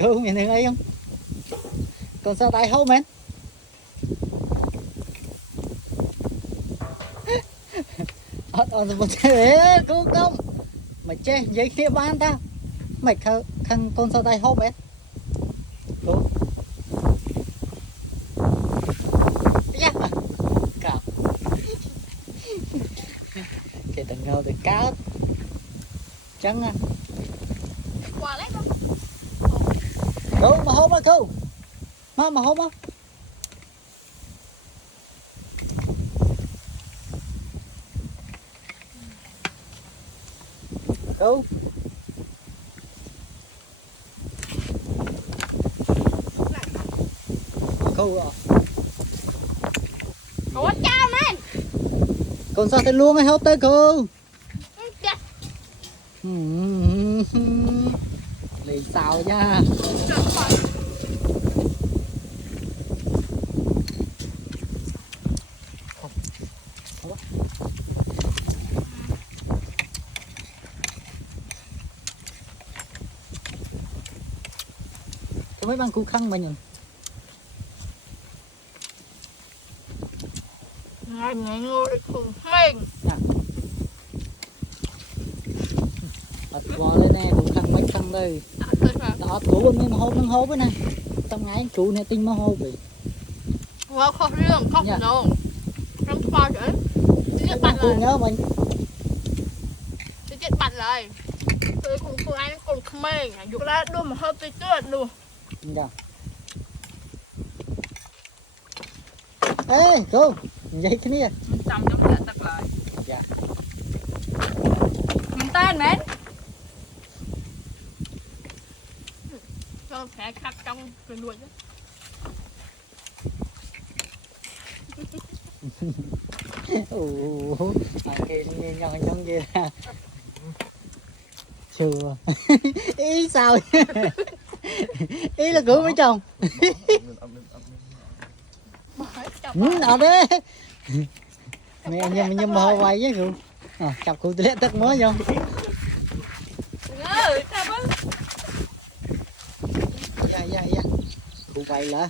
Cô mày đừng ấy không? Con sao tay hấu mến? Một thế cô công mày che giấy kia bán tao mày khăn con sao tay hấu mến? Cô dạ cào thì từng ngầu thì cá trắng á Quả lấy không? cô mà hôn á cô mà hôn á cô cô à Ủa cha mày. con sao tay luôn hay hốt tới cô lì xào nha mấy băng củ khăn mà nhìn Ngày ngồi cùng mình. bò lên nè củ khăn mấy khăn đây đó củ bên mấy hố với này trong ngày củ này tinh mà hố bị Wow, không riêng, không đâu. Không khoa chứ. Chết bạn cô rồi. nhớ mình Chết bạn rồi. Tôi cùng phương anh cùng mình. Dù là đua mà hơi tôi tuyệt luôn. dạ ê cô vậy cái này Trong giống như tật lời. dạ Mình tên mến. Cho phải khắc trong rồi đuổi chứ. ủa kia nhon nhon kia ra chưa ý sao ý là của mấy chồng ở đấy mẹ anh nhầm mơ quay với cụ chọc cụ tết tất mới không dạ cụ quay là